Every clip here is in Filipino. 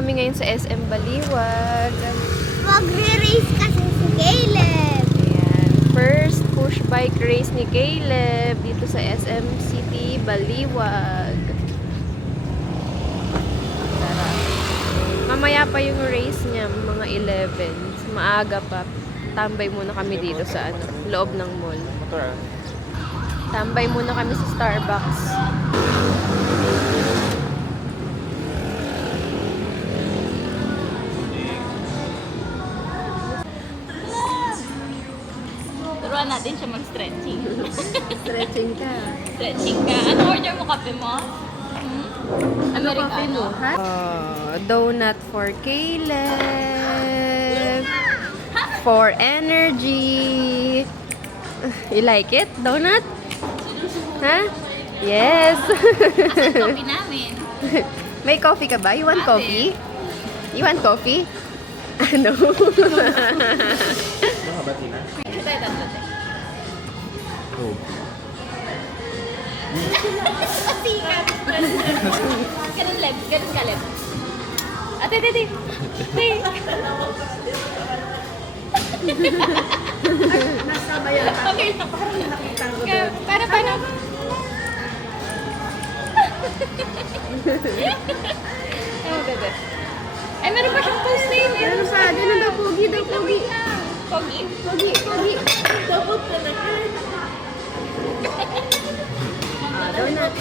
kami ngayon sa SM Baliwag. Magre-race kasi si Caleb. Ayan. First push bike race ni Caleb dito sa SM City Baliwag. Tara. Mamaya pa yung race niya, mga 11. Maaga pa. Tambay muna kami dito sa loob ng mall. Tambay muna kami sa Starbucks. Turuan natin siya mag-stretching. Stretching ka. Stretching ka. Ano order mo, kape mo? Americano. Donut for Caleb. For energy. You like it? Donut? Ha? Yes. Asan coffee namin? May coffee ka ba? You want coffee? You want coffee? Ano? Ito tayo tatlo. Pasikat. Ganun leb. Ganun ka leb. Ate, ate, ate. Nasama yan. Okay na. Parang nakita ko doon. Para. Oh, bebe. Ay, meron pa siyang post name. Pero sa atin na daw, pogi daw, pogi. Pogi. Pogi, pogi. Dabot na na. Donut.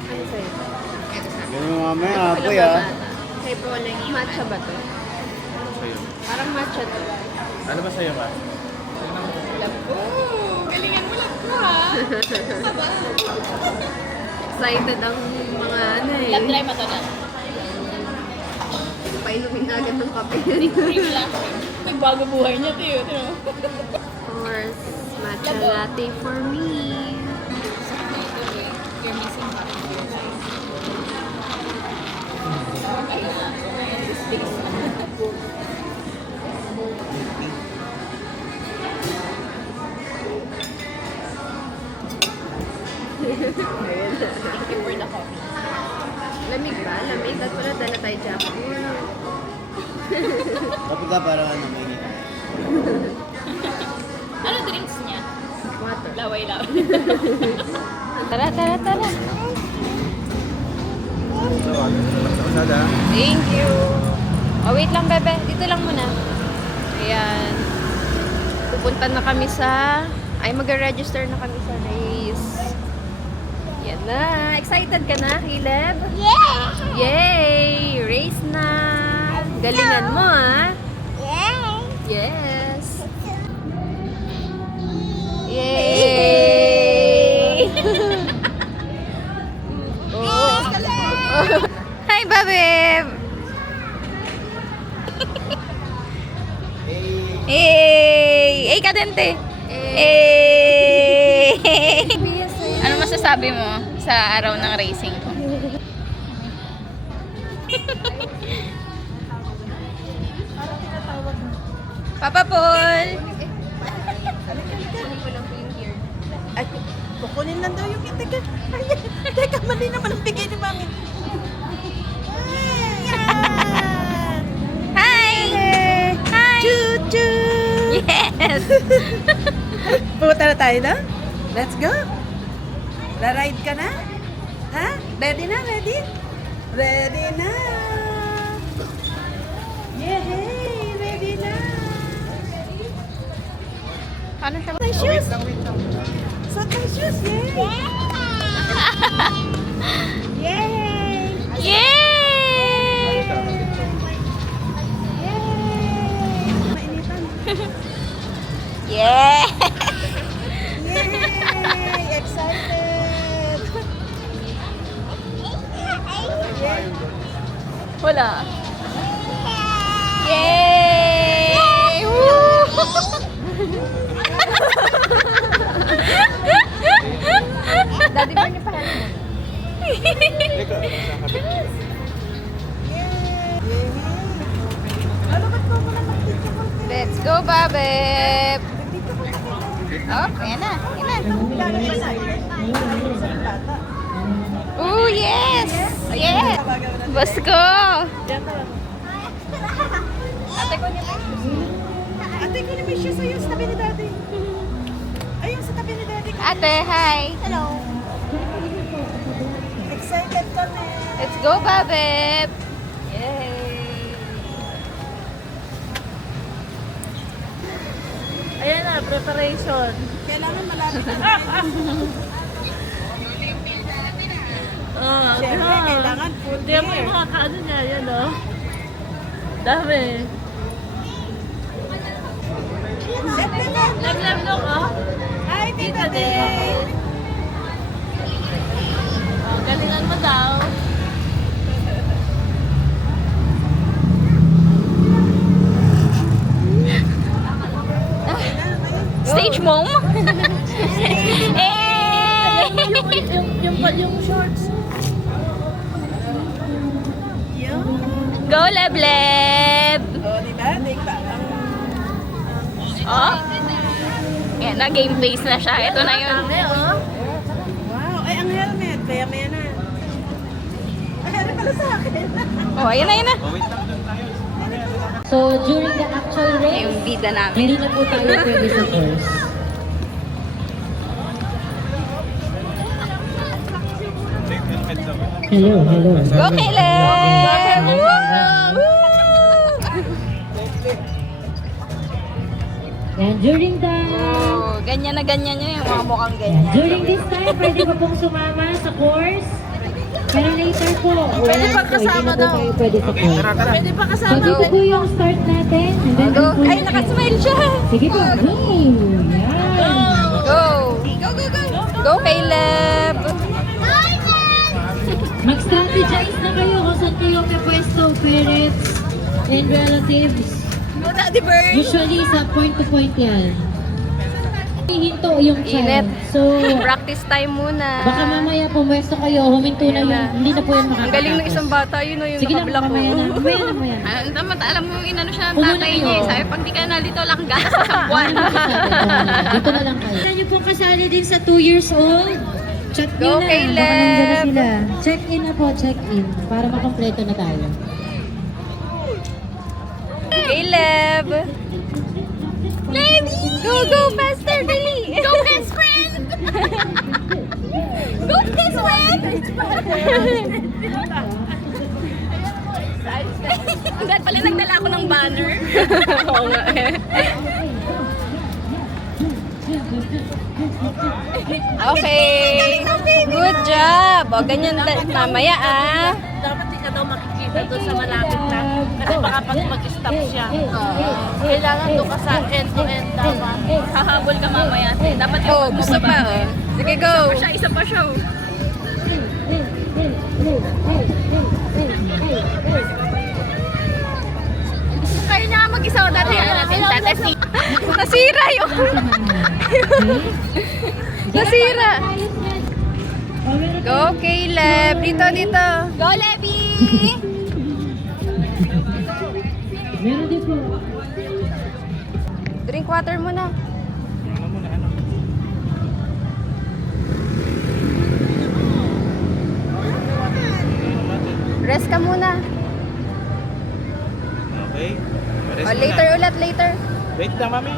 Ano sa'yo? Ganun mamaya, apoy ah. Kay Prolang. Matcha ba to? Parang matcha to. Ano ba sa'yo ba? Galingan mo lang ko, ha? Excited ang mga ano eh. Love try mo to na. Painumin na agad ng kape. Cream lang. Nagbago buhay niya, tiyo. Of course, matcha latte for me. You're missing part of your life. Thank you for the coffee. Lamig ba? Lamig? At wala dala tayo jacket. Kapag ka parang ano, may Ano drinks niya? Water. Laway-laway. Tara. Masada. Thank you. Oh, wait lang, bebe. Dito lang muna. Ayan. Pupunta na kami sa... Ay, mag-register na kami sa race. Yan na. Excited ka na, Caleb? Yeah! Yay! Race na! Galingan mo, ha? Yeah! Yes! Yay! Oh. Hi, Babib! Hey! Hey, kadente! Hey! Ano masasabi mo sa araw ng racing ko? Papa Paul! Ay, kukunin lang daw yung teka. Teka, mali naman ang bigay ni Mami. Hi! Hi! Choo-choo! Yes! Pupunta na tayo na? Let's go! Na-ride ka na? Ha? Ready na? Ready? Ready na! Yay! Ready na! Paano siya? My shoes! Suot my shoes! Yay! Yay! Yay! Yay! Mainitan. Yeah! Yay! Excited! Yay! Wala. Yay! Woo! Daddy, pa niya pa Ano ba't ko muna mag-picture ko? Let's go, Babeb! Dito ko na Oh, ayan na. Ayan na. Oh, yes! Yes! Basko! Ate ko na may shoes sa'yo sa tabi ni Daddy. Ayun, sa tabi ni Daddy. Ate, hi! Hello. Excited kami. Let's go, Babeb! Yay! Ayan na, preparation. Kailangan malapit na. Siyempre, kailangan full Hindi mo yung mga kaano niya, yan o. Dami. Lem-lem look, oh. Hi, Tita Tita Day! Day. Oh, galingan mo daw. Stage mom? Eh! Yung shorts. Yun. Go, Lebleb! O, diba? Oh? Ayan na, game face na siya. Ito na yun. Dami, oh. Wow, ay ang helmet. Maya na. Ay, ano pala sa akin? Oh, ayan na, ayan na. So, during the actual race, Yung bida namin. hindi na po tayo pwede sa course. Hello. Go, Caleb! Woo! Yan, during the... Oh, ganyan na ganyan yun, yung mga mukhang Yan, ganyan. during this time, pwede pa pong sumama sa course. Pero later po, Pwede wala pa po, kasama hindi na po daw. tayo pwede sa course. Pwede pa So, kasama. dito po yung start natin. And then, Go! doon po Ay, yung- nakasmile siya! Sige po, go! Yan. Go! Go, Caleb! Mag-strategize na kayo kung saan kayo may pwesto, parents and relatives. Go, Daddy Bird! Usually, sa point-to-point yan. Hinto yung Init. child. So, Practice time muna. baka mamaya pumwesto kayo, huminto na yun. Hindi na po yan makakatapos. Ang galing ng isang bata, yun o yung Sige lang, nakablak ko. mamaya na. Tama, alam mo, inano siya ng Pumunta tatay niya. kayo. Sabi, pag di ka nalito, lang gas sa buwan. Dito na lang kayo. Kaya niyo pong kasali din sa 2 years old. Check Go, nyo na. Caleb! Baka nandiyan na sila. Check in na po, check in. Para makompleto na tayo. Caleb! Lady! Go, faster, Billy! Go, best friend! Go, best friend! Dahil pala nagdala ako ng banner. Oo nga eh. Okay. Good job. O, ganyan mamaya ah. Dapat di ka daw makikita doon sa malapit na. Kasi baka pag mag-stop siya. Kailangan doon ka sa end-to-end dapat. Hahabol ka mamaya. Dapat yung gusto pa. Oh. Sige, go. Isa pa siya. Oh. Kaya niya nga mag-isa o dati. Nasira yung... Nasira. Go, Caleb. Dito. Go, Levi. Meron din po. Drink water muna. Rest ka muna. Okay. O, later ulit, later. Wait na, mami.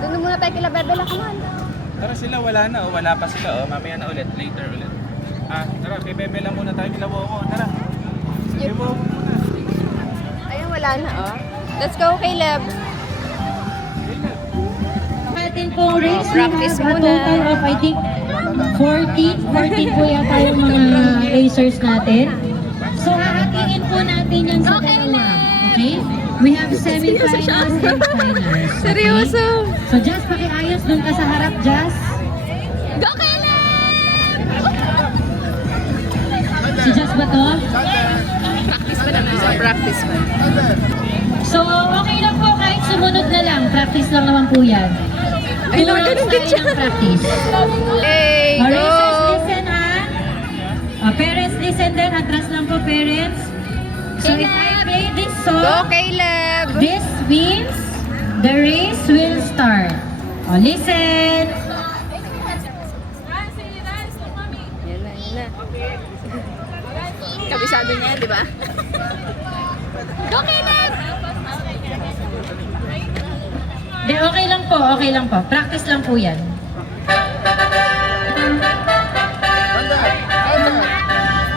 Doon muna tayo kila Bebela, come on. Tara sila, wala na. Oh. Wala pa sila. Oh. Mamaya na ulit. Later ulit. Tara, kay Bebe lang muna tayo. Kila Wowo. Tara. Kay Wowo muna. Ayun, wala na, oh. Let's go, Caleb. Atin pong race, we practice have a muna. total of, I think, 14 po yata yung mga racers natin. So, hahatingin po natin yan sa dalawa. Okay? We have semi-finals and finals. Okay? Seryoso. So, Jazz, pakiayos dun ka sa harap, Jazz. Go, Caleb! Si Jazz ba to? Practice pa naman siya. Practice pa. So, okay lang po kahit sumunod na lang. Practice lang naman po yan. Ay, 2 naman, rounds ganun din tayo siya. ng practice. Hey, Racers, go! listen ha. Parents, listen din. Atras lang po, parents. So, if I play this Go, song, Caleb! this means the race will start. Listen. Yan na, yan na. Kabisado niya, di ba? Go, Caleb! Di, okay lang po, okay lang po. Practice lang po yan.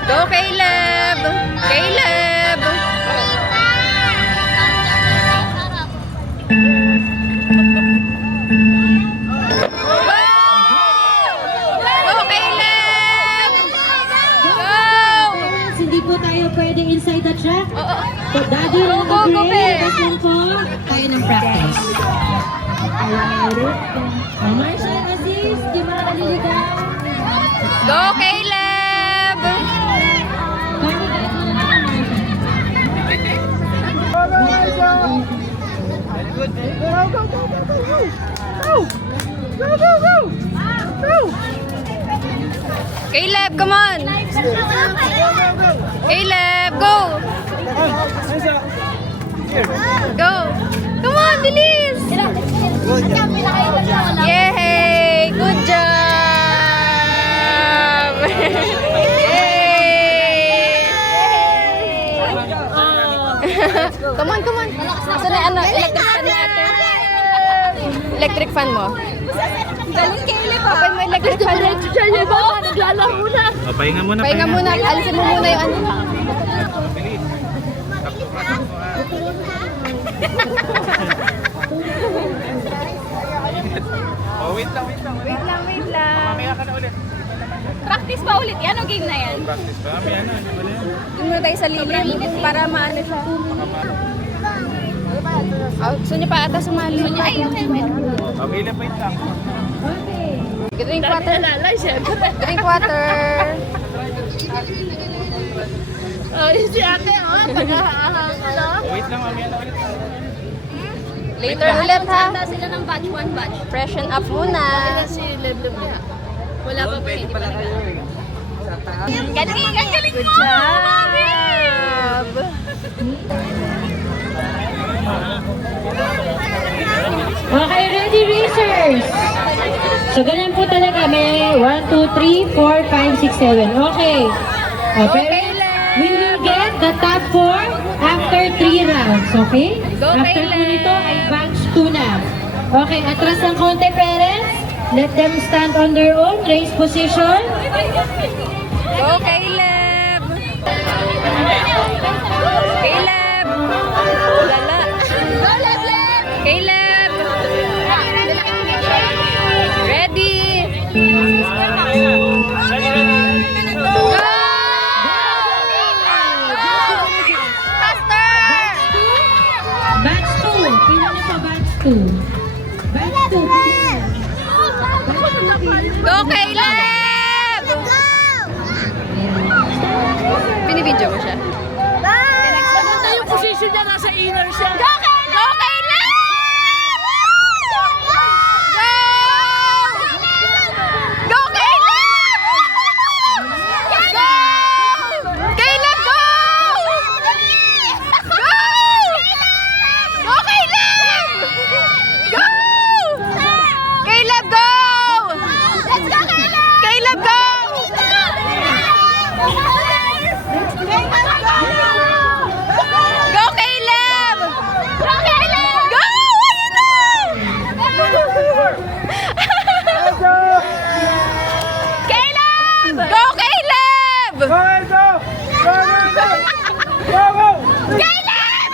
Go, Caleb! Caleb! Go, Caleb! Go! Hindi po tayo pwede inside the track. Oo. So, daddy Go, lang go, go, mag-play. Be. Tapos lang po, tayo ng practice. Marshall, assist. Di mo nakaliligaw. Go, Caleb! Caleb, come on! Caleb, go! Go! Come on, bilis! Yay! Good job! Yay! Come on, come on! Saan na ano? Electric fan natin. Electric fan mo. Galing, Caleb! Open mo electric fan mo. Naglalaro na. O, pahinga muna, Pahinga muna. Alisin mo muna yung ano. Bilis. Takbo ka, takbo ka. Oh, wait lang. Wait lang, wait lang. Mamaya ka na ulit. Practice pa ulit. Ano game na yan? Practice pa. Mamaya na. Ano ba na yan? Doon muna tayo sa lilim para maano siya. Gusto niya pa ata sumali. Ay, okay. Okay lang, wait lang. Drink water. Lalay, syempre. Drink water. Si ate, oh. Ano? Oh, wait lang, mamaya na ulit. Later ulit ha. Sila ng batch 1 batch. Freshen up muna. Si Lebleb niya. Wala pa pa, hindi pa nag-alala. Galing, ang galing mo! Good job! Okay, ready, racers? So, ganun po talaga. May 1, 2, 3, 4, 5, 6, 7. Okay. Okay. We will get the top 4 after 3 rounds, okay? Go, After po Caleb! nito ay batch 2 na. Okay, atras ng konti, parents. Let them stand on their own. Raise position. Go, Caleb! Caleb! Lala! Go, Lebleb! Caleb! Ready! Go! Faster! Batch 2. Pila na po, batch 2. Batch 2. Go, Caleb! Binibidyo mo siya. Maganda yung position niya, nasa inner siya. Go, Caleb! Go, Caleb! Go! Go, Caleb! Go! Caleb, go! Go! Go, Caleb! Go! Caleb, go! Let's go, Caleb! Caleb, go! Go, Caleb! Go, Caleb! Go! Caleb! Go, Caleb! Go, go! Go, go, go! Go, go! Caleb!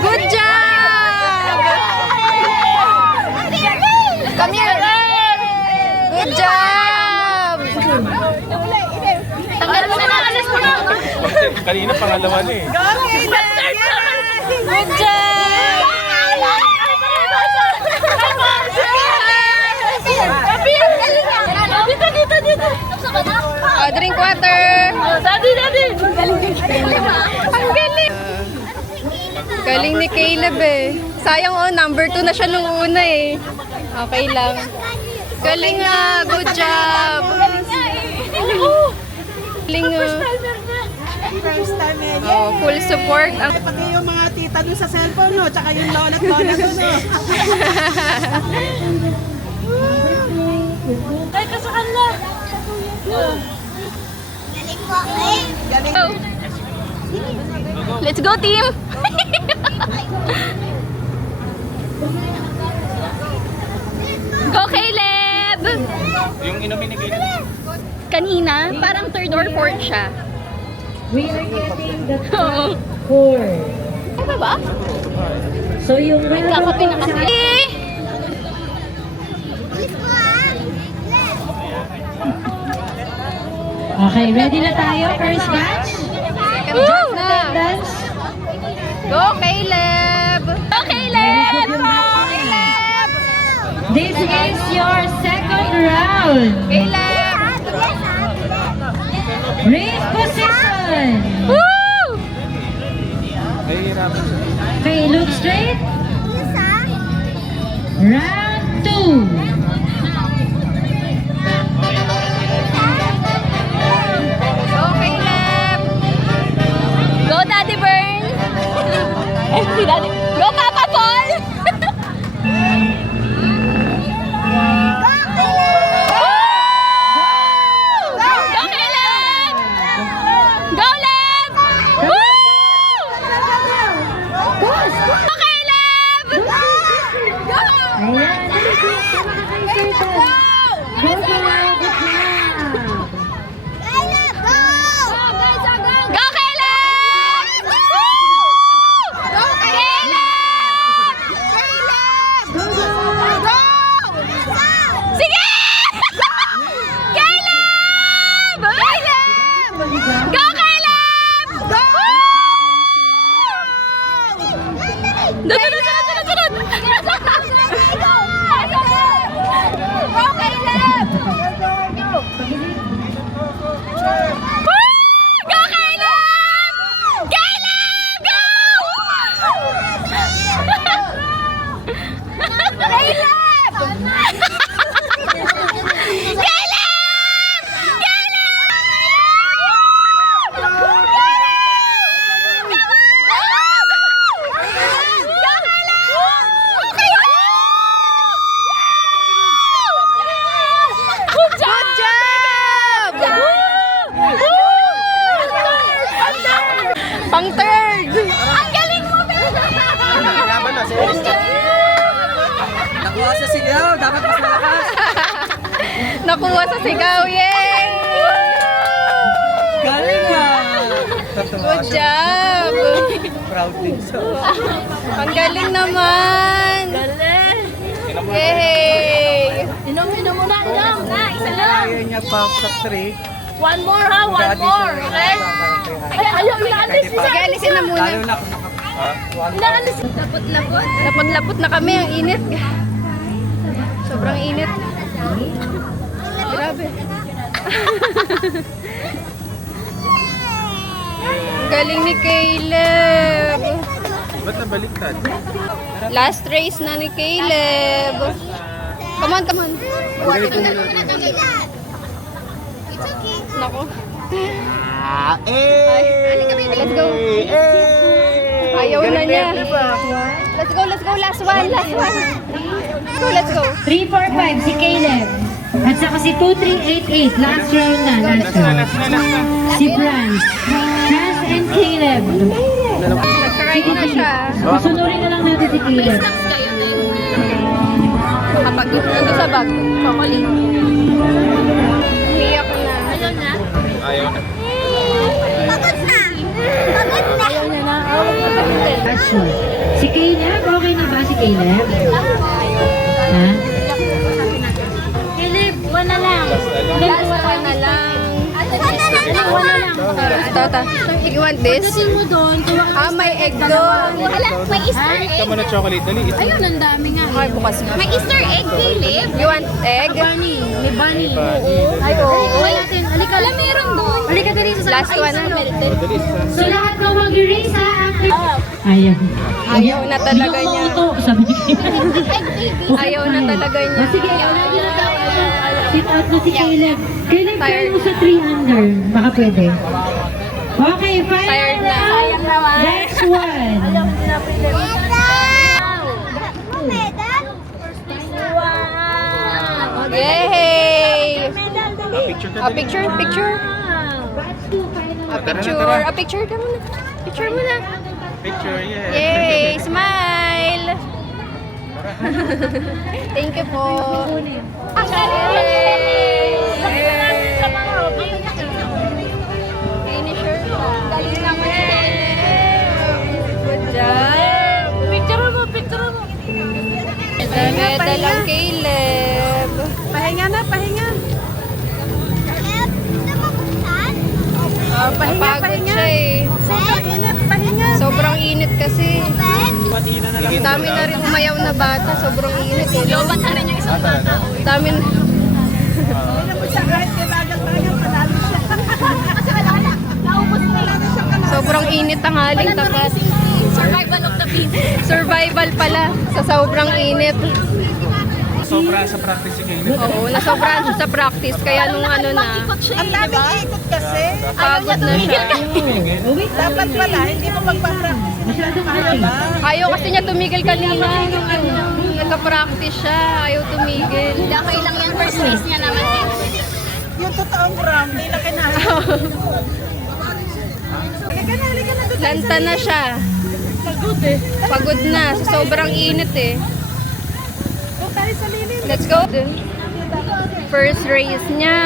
Good job! Come here! Good job! Tanggal mo na! Alis mo na! Kanina pangalawa na eh. Good job! Dito. Oh, drink water! Daddy. Ang galing! Galing ni Caleb eh. Sayang oh, number 2 na siya nung una eh. Okay lang. Galing nga, good job. Galing nga First time eh. Oh, full support. Ang Pati yung mga tita doon sa cellphone, no? Tsaka yung lola at lola doon, no? Ay, kasakal na. Galing. Go. Let's go, team! Go, Caleb! Yung inumin ni Caleb. Kanina, parang 3rd or 4th siya. We are getting the Oo. top 4. Ano ba? So yung Nagkakape na kasi. Okay, ready na tayo? First batch? Woo! Na. Attendance? Go, Caleb! Go, Caleb! Caleb! This is your second round. Caleb! Race position. Woo! Nahihirapan siya. Okay, look straight. Round 2. Go, Caleb! Go, Daddy Burn! Si Daddy. Go, Papa Paul! Go, Caleb! Go, Leb! Woo! Go, Caleb! Go! Ayan. Go, go, Go, Caleb! Woo! Go, Caleb! Go! Sige! Caleb! Caleb! Go, Caleb! Go! Sunod, sunod, sunod, sunod! Go, Caleb! Woo! Go, Caleb! Caleb! Go! Caleb! Good job! Pang third! Ang galing mo, Laban na, serious na. Nakuha sa sigaw, dapat mas malakas. Nakuha sa sigaw, yay! Galing ah. Good job! Proud din siya. Ang galing naman! Galing. Yay! Inom muna, inom. Isa lang. Ayaw niya pa sa 3. One more ha, one more. Okay? Ay, ayaw, inaalis. Sige, alisin na muna. Lalo na kung Inaalis. Lapot-lapot. Lapot-lapot na kami. Ang init. Sobrang init. Grabe. Ang galing ni Caleb. Ba't nabaliktad? Last race na ni Caleb. Come on, come on. Nako. Let's go. Ayaw na niya. Let's go, let's go. Last one, last one. Go, let's go. 3, 4, 5, si Caleb. At saka si 2388, last round na. Last round. Si Franz. Franz and Caleb. Nag-ride na siya. Sunurin na lang natin si Caleb. Kapag nandun sa bag. Chocolate. Umiyak na. Ayaw na. Action. Si Caleb, okay na ba si Caleb? Ha? Caleb, one na lang. Last one na lang. One na lang. Tata, you want this? mo doon. May egg doon. Wala, may Easter Eat ka muna chocolate. Dali, eat. Ayun, ang dami nga. Ay, bukas nga. May Easter egg, Caleb. You want egg? Bunny. May bunny. Ay, oo. Iwan natin. Halika. Wala, meron doon. Halika dali sa Last one, ano? So lahat po mag-erase ha after. Ayaw. Ayaw na talaga Hindi niya. ako mauto, sabi niya. Ayaw na talaga niya. O sige, lagi na tayo. Sit out na si Caleb. Caleb, try Tired mo sa 3 under. Baka pwede. Okay, final Tired na. round. Next one. Yay! Picture ka A picture, picture. A picture, a picture ka muna. Picture muna. Picture, yeah. Yay! Smile! Thank you po. Finisher siya. Galing naman si Caleb. Good job. Picture mo. Medal ang Caleb. Pahinga na, pahinga. Oh, pahinga, Napagod pahinga. siya eh. Sobrang init, pahinga. Sobrang init kasi. Patina na lang. Dami na rin umayaw na bata. Sobrang init eh. Lobat na rin yung isang bata. Dami na. Sa kahit kailangan pahinga, panalo siya. Naubos na lang siya. Sobrang init ang haling tapat. Survival of the fittest. Survival pala sa sobrang init. Sobra sa practice si Caleb. Oo, nasobrahan siya sa practice. Kaya nung ano na, Ang daming ikot kasi. pagod na siya. Dapat pala, hindi mo magpa-practice. Masyadong high. Ayaw kasi niya tumigil kanina. Nung nagka-practice siya, ayaw tumigil. Okay lang yan, first race niya naman eh. Yung totoong prom, hindi na kinahin. Halika na, halika na. Doon Lanta na siya. Pagod eh. Pagod na. Sa sobrang init eh. Doon tayo sa lilim. Let's go. First race niya.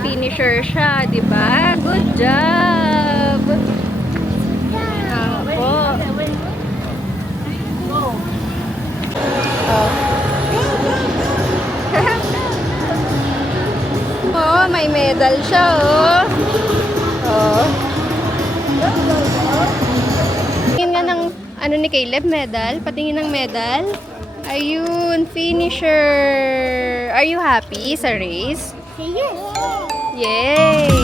Finisher siya, di ba? Good job. Opo. Oh, may medal siya, oh. Oh. Tingin nga ng, ano ni Caleb, medal? Patingin ng medal. Ayun, finisher. Are you happy sa race? Yes. Yay!